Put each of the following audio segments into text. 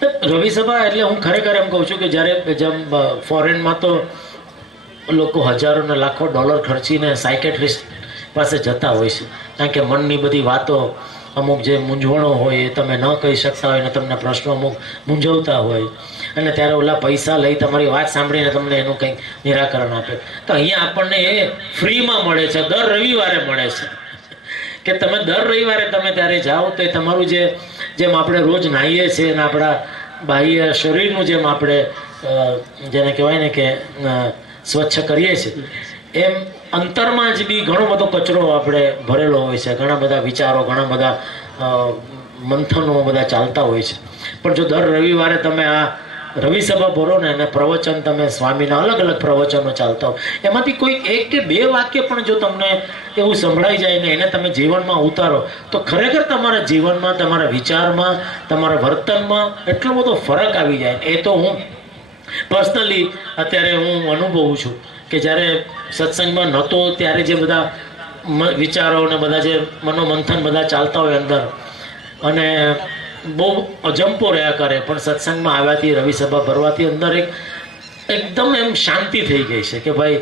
રવિ સભા એટલે હું ખરેખર એમ કહું છું કે જ્યારે જેમ ફોરેનમાં તો લોકો હજારો ને લાખો ડોલર ખર્ચીને સાયકેટ્રિસ્ટ પાસે જતા હોય છે, કારણ કે મનની બધી વાતો, અમુક જે મૂંઝવણો હોય એ તમે ન કહી શકતા હોય ને તમને પ્રશ્નો અમુક મૂંઝવતા હોય, અને ત્યારે ઓલા પૈસા લઈ તમારી વાત સાંભળીને તમને એનું કંઈક નિરાકરણ આપે. તો અહીંયા આપણને એ ફ્રીમાં મળે છે, દર રવિવારે મળે છે કે તમે દર રવિવારે તમે ત્યારે જાઓ તો એ તમારું જેમ આપણે રોજ નાહીએ છીએ અને આપણા બાહ્ય શરીરનું જેમ આપણે જેને કહેવાય ને કે સ્વચ્છ કરીએ છીએ, એમ અંતરમાં જ બી ઘણો બધો કચરો આપણે ભરેલો હોય છે, ઘણા બધા વિચારો, ઘણા બધા મંથનો બધા ચાલતા હોય છે. પણ જો દર રવિવારે તમે આ રવિ સભા ભરો ને અને પ્રવચન તમે સ્વામીના અલગ અલગ પ્રવચનો ચાલતા હોય, એમાંથી કોઈ એક કે બે વાક્ય પણ જો તમને એવું સંભળાઈ જાય ને એને તમે જીવનમાં ઉતારો તો ખરેખર તમારા જીવનમાં, તમારા વિચારમાં, તમારા વર્તનમાં એટલો બધો ફરક આવી જાય. એ તો હું પર્સનલી અત્યારે હું અનુભવું છું કે જ્યારે સત્સંગમાં નહોતો ત્યારે જે બધા વિચારો ને બધા જે મનોમંથન બધા ચાલતા હોય અંદર, અને બહુ અજંપો રહ્યા કરે, પણ સત્સંગમાં આવ્યાથી, રવિ સભા ભરવાથી અંદર એકદમ એમ શાંતિ થઈ ગઈ છે કે ભાઈ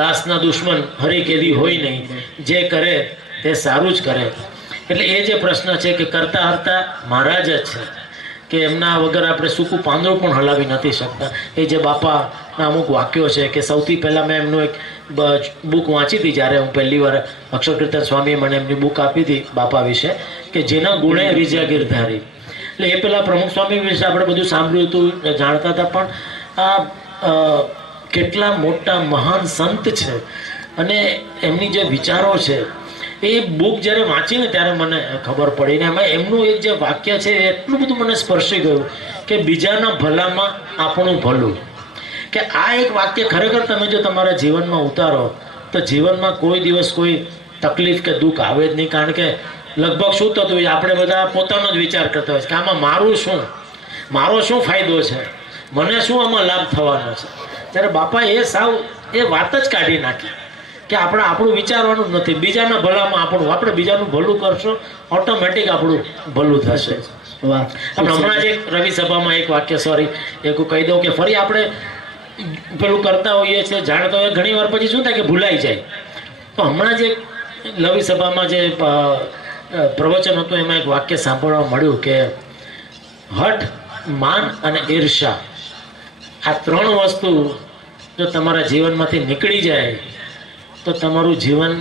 દાસના દુશ્મન હરી કેદી હોય નહીં, જે કરે તે સારું જ કરે. એટલે એ જે પ્રશ્ન છે કે કરતા હરતા મહારાજ જ છે, કે એમના વગર આપણે સૂકું પાંદડું પણ હલાવી નથી શકતા. એ જે બાપાના અમુક વાક્યો છે કે સૌથી પહેલાં મેં એમનું એક બુક વાંચી હતી જ્યારે હું પહેલી વાર, અક્ષર કીર્તન સ્વામીએ મને એમની બુક આપી હતી બાપા વિશે, કે જેના ગુણે રીઝ્યા ગિરધારી. એટલે એ પહેલાં પ્રમુખ સ્વામી વિશે આપણે બધું સાંભળ્યું હતું, જાણતા હતા, પણ આ કેટલા મોટા મહાન સંત છે અને એમની જે વિચારો છે એ બુક જ્યારે વાંચીને ત્યારે મને ખબર પડી. ને એમાં એમનું એક જે વાક્ય છે એ એટલું બધું મને સ્પર્શી ગયું કે બીજાના ભલામાં આપણું ભલું. કે આ એક વાક્ય ખરેખર તમે જો તમારા જીવનમાં ઉતારો તો જીવનમાં કોઈ દિવસ કોઈ તકલીફ કે દુઃખ આવે જ નહીં. કારણ કે લગભગ શું થતું હોય, આપણે બધા પોતાનો જ વિચાર કરતા હોય કે આમાં મારું શું, મારો શું ફાયદો છે, મને શું આમાં લાભ થવાનો છે. ત્યારે બાપા એ સાવ એ વાત જ કાઢી નાખી કે આપણે આપણું વિચારવાનું જ નથી, બીજાના ભલામાં આપણું, આપણે બીજાનું ભલું કરશો ઓટોમેટિક આપણું ભલું થશે. હમણાં જ એક રવિ સભામાં એક વાક્ય, સોરી એક કહી દઉં કે ફરી આપણે પેલું કરતા હોઈએ છીએ, જાણતા હોઈએ, ઘણી વાર પછી શું થાય કે ભૂલાઈ જાય. તો હમણાં જ એક રવિ સભામાં જે પ્રવચન હતું એમાં એક વાક્ય સાંભળવા મળ્યું કે હઠ, માન અને ઈર્ષા, આ ત્રણ વસ્તુ જો તમારા જીવનમાંથી નીકળી જાય તો તમારું જીવન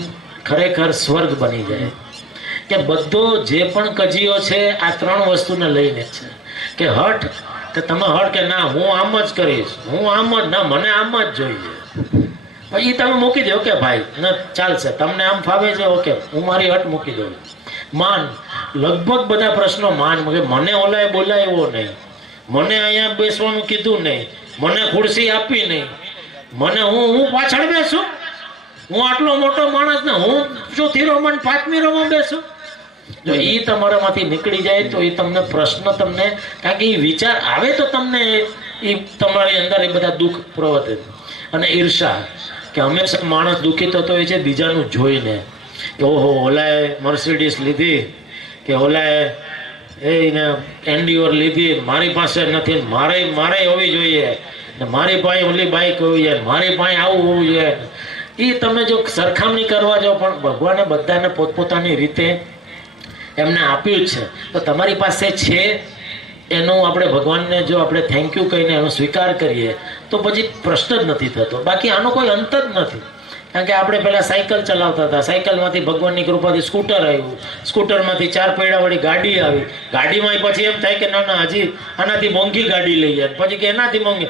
ખરેખર સ્વર્ગ બની જાય. કે બધો જે પણ કજીઓ છે આ ત્રણ વસ્તુને લઈને છે. કે હઠ, કે તમે હઠ કે ના હું આમ જ કરીશ, હું આમ જ, ના મને આમ જ જોઈએ, પછી તમે મૂકી દો કે ભાઈ ના ચાલશે, તમને આમ ફાવે છે, ઓકે હું મારી હઠ મૂકી દઉં. માન, લગભગ બધા પ્રશ્નો માન, મને ઓલાએ બોલાવ્યો નહીં, મને અહીંયા બેસવાનું કીધું નહીં, મને ખુરશી આપી નહીં, મને હું પાછળ બેસું, હું આટલો મોટો માણસ ને હું ચોથી રોમાં પાંચમી રોમાં બેસું. જો એ તમારામાંથી નીકળી જાય તો એ તમને પ્રશ્ન, તમને કારણ કે એ વિચાર આવે તો તમને એ તમારી અંદર એ બધા દુઃખ પ્રવર્તે. અને ઈર્ષા, કે હંમેશા માણસ દુઃખી થતો હોય છે બીજાનું જોઈને, કે ઓહો ઓલાએ મર્સિડીઝ લીધી, કે ઓલાએ એને એન્ડિયોર લીધી, મારી પાસે નથી, મારે હોવી જોઈએ, ને મારી પાસે ઓલી બાઈક હોવી જોઈએ, મારી પાસે આવું હોવું જોઈએ. એ તમે જો સરખામણી કરવા જાઓ, પણ ભગવાને બધાને પોતપોતાની રીતે એમને આપ્યું જ છે, તો તમારી પાસે છે એનું આપણે ભગવાનને જો આપણે થેન્ક યુ કહીને એનો સ્વીકાર કરીએ તો પછી પ્રશ્ન જ નથી થતો. બાકી આનો કોઈ અંત જ નથી. કારણ કે આપણે પહેલાં સાયકલ ચલાવતા હતા, સાયકલમાંથી ભગવાનની કૃપાથી સ્કૂટર આવ્યું, સ્કૂટરમાંથી ચાર પૈડાવાળી ગાડી આવી, ગાડીમાં પછી એમ થાય કે ના ના હજી આનાથી મોંઘી ગાડી લઈએ, પછી કે એનાથી મોંઘી,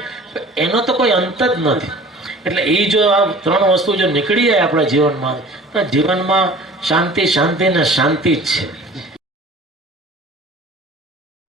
એનો તો કોઈ અંત જ નથી. એટલે એ જો આ ત્રણ વસ્તુ જો નીકળી જાય આપણા જીવનમાં તો જીવનમાં શાંતિ, શાંતિ ને શાંતિ જ છે.